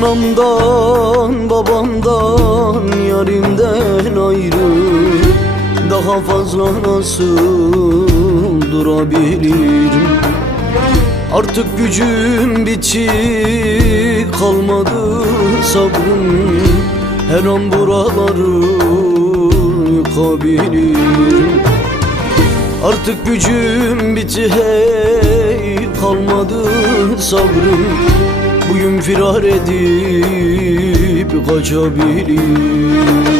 Anamdan, babamdan, yarimden ayrı. Daha fazla nasıl durabilirim Artık gücüm bitti kalmadı sabrım. Her an buraları yıkabilirim. Artık gücüm bitti hey kalmadı sabrım Bugün firar edip kaçabilirim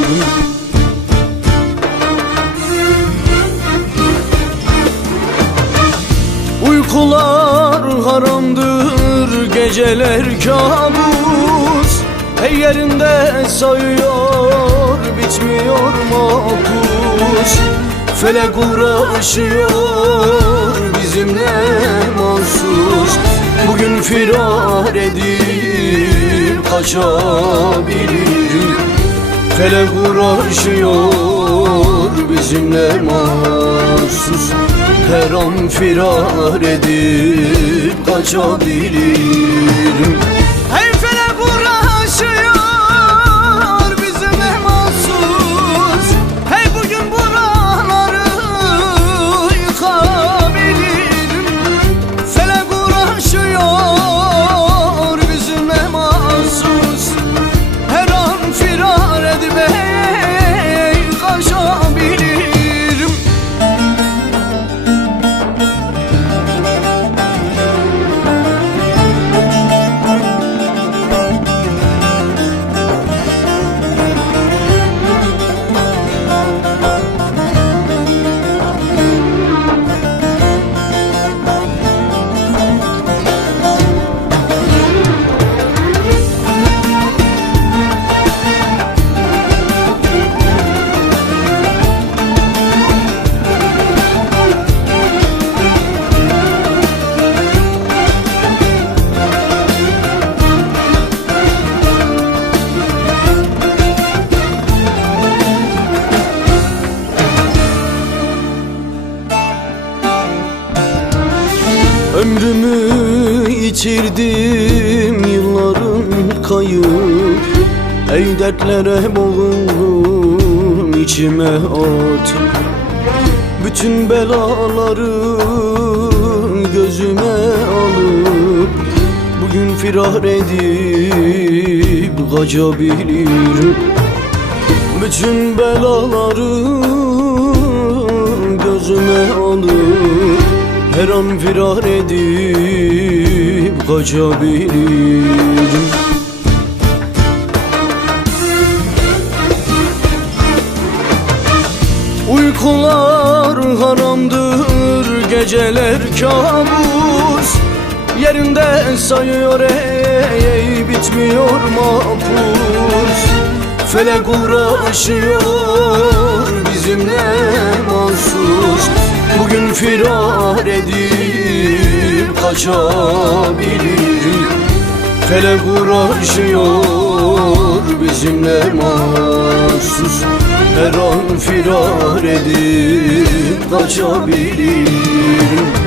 Uykular haramdır, geceler kabus. Her yerinde sayıyor, bitmiyor makus. Felek uğraşıyor bizimle mahsus. Bugün firar edip kaçabilirim. Felek uğraşıyor bizimle mahsus. Her an firar edip kaçabilirim Yitirdim yılların kayıp. Ey dertlere boğuldum içime atıp Bütün belaları gözüme alıp Bugün firar edip kaçabilirim. Bütün belaları gözüme alıp her an firar edip kaçabilirim Uykular haramdır, geceler kabus. Yerinde sayıyor ey, ey bitmiyor mahpus. Felek uğraşıyor bizimle mahsus. Bugün firar edip kaçabilirim Felek uğraşıyor bizimle mahsus. Her an firar edip felek